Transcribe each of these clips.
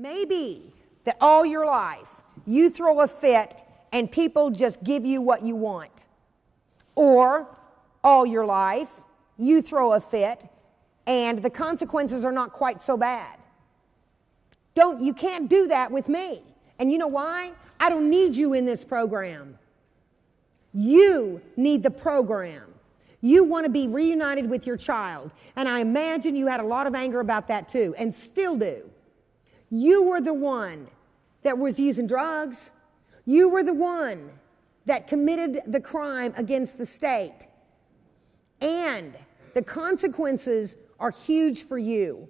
may be that all your life you throw a fit and people just give you what you want. Or all your life you throw a fit and the consequences are not quite so bad. You can't do that with me. And you know why? I don't need you in this program. You need the program. You want to be reunited with your child. And I imagine you had a lot of anger about that too, and still do. You were the one that was using drugs. You were the one that committed the crime against the state. And the consequences are huge for you.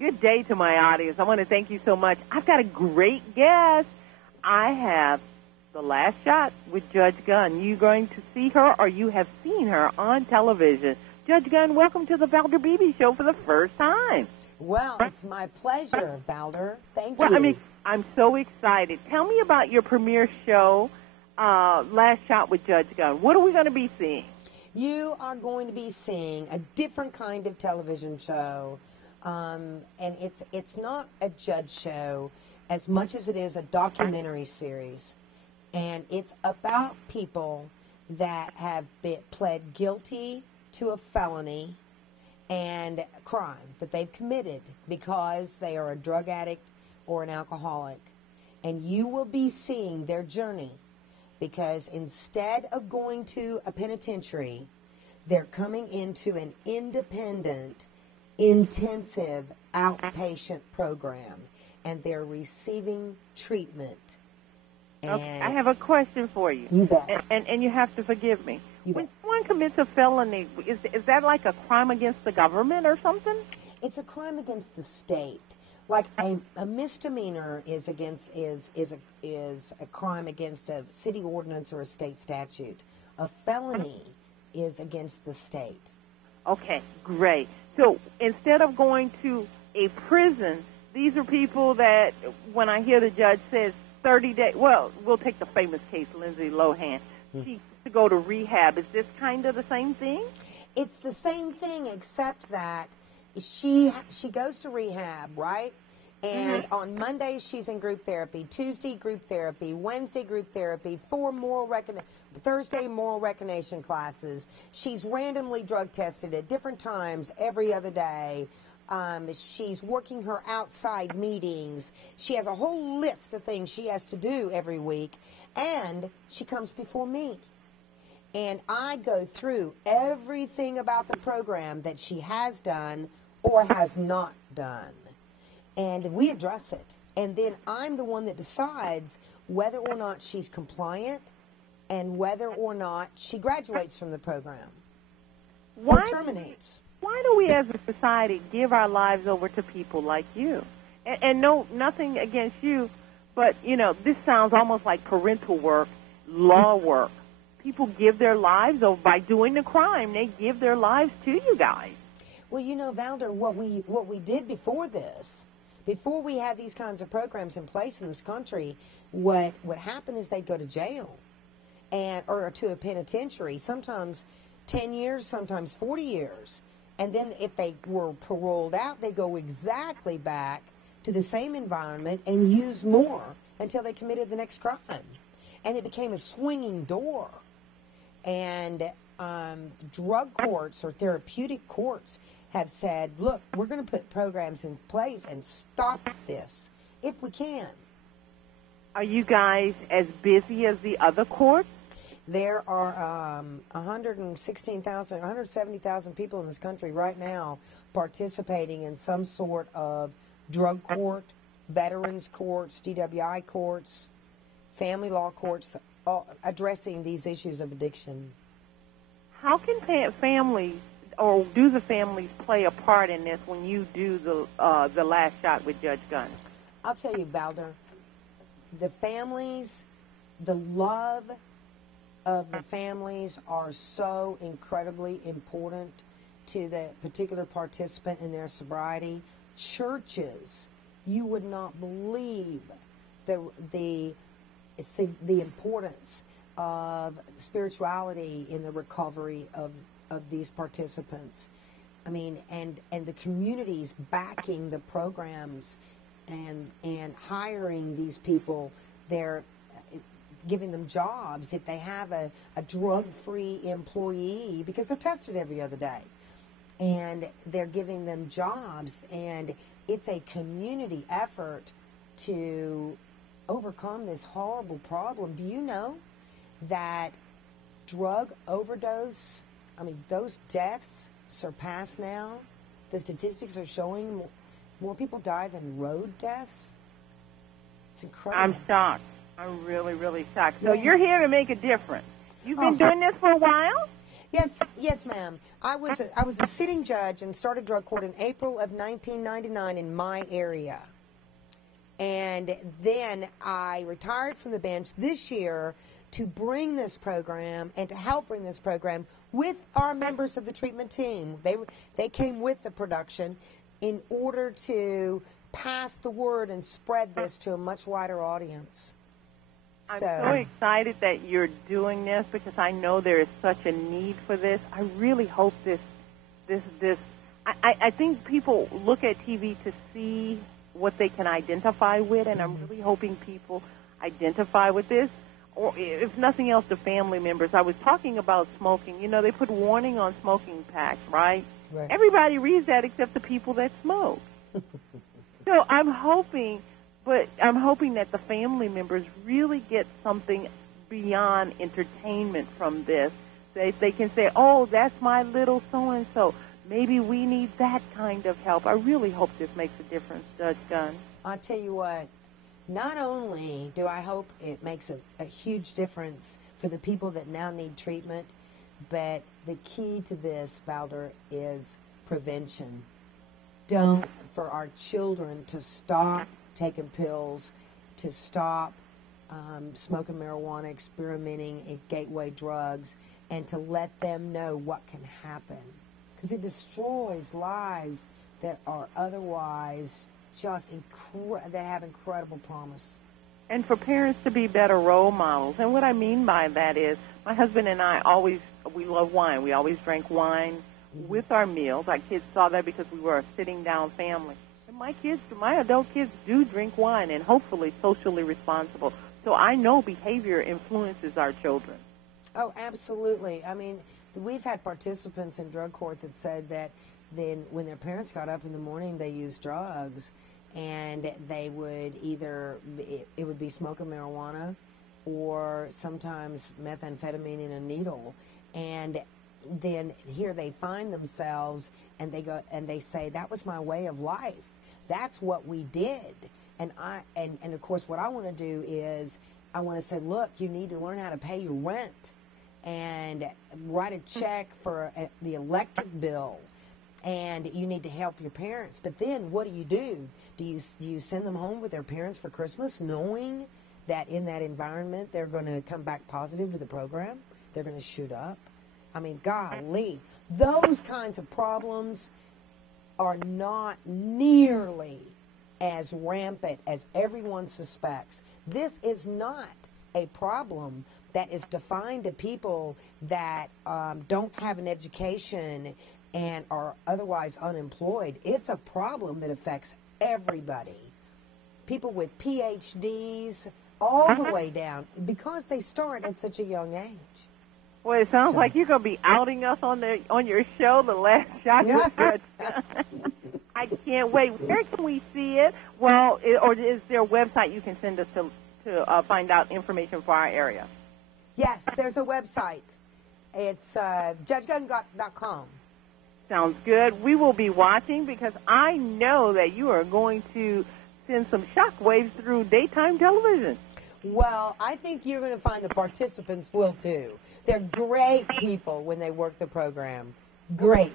Good day to my audience. I want to thank you so much. I've got a great guest. I have The Last Shot with Judge Gunn. You going to see her, or you have seen her on television. Judge Gunn, welcome to the Valder Beebe Show for the first time. Well, it's my pleasure, Valder. Thank Well, you. I mean, I'm so excited. Tell me about your premiere show, Last Shot with Judge Gunn. What are we going to be seeing? You are going to be seeing a different kind of television show. And it's not a judge show as much as it is a documentary series. And it's about people that have pled guilty to a felony and crime that they've committed because they are a drug addict or an alcoholic. And you will be seeing their journey, because instead of going to a penitentiary, they're coming into an independent, intensive outpatient program, and they're receiving treatment. Okay, I have a question for you. You bet. And you have to forgive me. When bet. someone commits a felony, is that like a crime against the government or something? It's a crime against the state. Like a misdemeanor is a crime against a city ordinance or a state statute. A felony is against the state. Okay, great. So instead of going to a prison, these are people that, when I hear the judge says 30 days, well, we'll take the famous case, Lindsay Lohan. She used to go to rehab. Is this kind of the same thing? It's the same thing, except that she goes to rehab, right? And on Mondays, she's in group therapy. Tuesday, group therapy. Wednesday, group therapy. Thursday, moral recognition classes. She's randomly drug tested at different times every other day. She's working her outside meetings. She has a whole list of things she has to do every week. And she comes before me. And I go through everything about the program that she has done or has not done. And we address it. And then I'm the one that decides whether or not she's compliant and whether or not she graduates from the program or terminates. Why do we as a society give our lives over to people like you? And no, nothing against you, but, you know, this sounds almost like parental work, law work. People give their lives over by doing the crime. They give their lives to you guys. Well, you know, Valder, what we did before this, before we had these kinds of programs in place in this country, what happened is they'd go to jail or to a penitentiary, sometimes 10 years, sometimes 40 years. And then if they were paroled out, they go exactly back to the same environment and use more until they committed the next crime. And it became a swinging door. And drug courts or therapeutic courts have said, look, we're going to put programs in place and stop this if we can. Are you guys as busy as the other courts? There are 170,000 people in this country right now participating in some sort of drug court, veterans courts, DWI courts, family law courts, addressing these issues of addiction. How can families, or do the families play a part in this when you do the Last Shot with Judge Gunn? I'll tell you, Valder, the families, the love of the families are so incredibly important to the particular participant in their sobriety. churches. You would not believe the importance of spirituality in the recovery of these participants. I mean, and the communities backing the programs and hiring these people. They're giving them jobs if they have a drug-free employee, because they're tested every other day. And they're giving them jobs, and it's a community effort to overcome this horrible problem. Do you know that drug overdose, those deaths surpass now? The statistics are showing more people die than road deaths. It's incredible. I'm shocked. I'm really, really shocked. So you're here to make a difference. You've been doing this for a while? Yes, ma'am. I was a sitting judge and started drug court in April of 1999 in my area. And then I retired from the bench this year to bring this program and to help bring this program with our members of the treatment team. They came with the production in order to pass the word and spread this to a much wider audience. I'm so excited that you're doing this, because I know there is such a need for this. I really hope I think people look at TV to see what they can identify with, and I'm really hoping people identify with this, or if nothing else, the family members. I was talking about smoking. You know, they put warning on smoking packs, right? Everybody reads that except the people that smoke. So I'm hoping that the family members really get something beyond entertainment from this. They can say, oh, that's my little so-and-so. Maybe we need that kind of help. I really hope this makes a difference, Judge Gunn. I'll tell you what, not only do I hope it makes a huge difference for the people that now need treatment, but the key to this, Valder, is prevention. Don't, for our children to stop taking pills, to stop smoking marijuana, experimenting in gateway drugs, and to let them know what can happen. Because it destroys lives that are otherwise just that have incredible promise. And for parents to be better role models. And what I mean by that is, my husband and I we love wine. We always drank wine with our meals. Our kids saw that because we were a sitting down family. My adult kids do drink wine, and hopefully socially responsible. So I know behavior influences our children. Oh, absolutely. I mean, we've had participants in drug court that said that then when their parents got up in the morning, they used drugs, and they would it would be smoking marijuana or sometimes methamphetamine in a needle. And then here they find themselves, and they say, that was my way of life. That's what we did. And of course, what I want to do is I want to say, look, you need to learn how to pay your rent and write a check for the electric bill, and you need to help your parents. But then what do? Do you send them home with their parents for Christmas, knowing that in that environment they're going to come back positive to the program? They're going to shoot up? I mean, golly, those kinds of problems are not nearly as rampant as everyone suspects. This is not a problem that is defined to people that don't have an education and are otherwise unemployed. It's a problem that affects everybody. People with PhDs, all the way down, because they start at such a young age. Well, it sounds like you're going to be outing us on your show, The Last Shot. I can't wait. Where can we see it? Well, or is there a website you can send us to find out information for our area? Yes, there's a website. It's judgegunn.com. Sounds good. We will be watching, because I know that you are going to send some shockwaves through daytime television. Well, I think you're going to find the participants will, too. They're great people when they work the program. Great.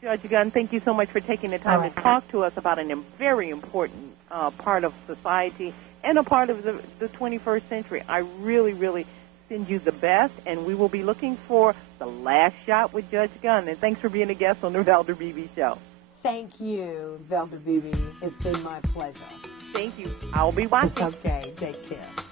Judge Gunn, thank you so much for taking the time to talk to us about a very important part of society and a part of the 21st century. I really, really send you the best, and we will be looking for The Last Shot with Judge Gunn. And thanks for being a guest on the Valder Beebe Show. Thank you, Velda Beebe. It's been my pleasure. Thank you. I'll be watching. Okay, take care.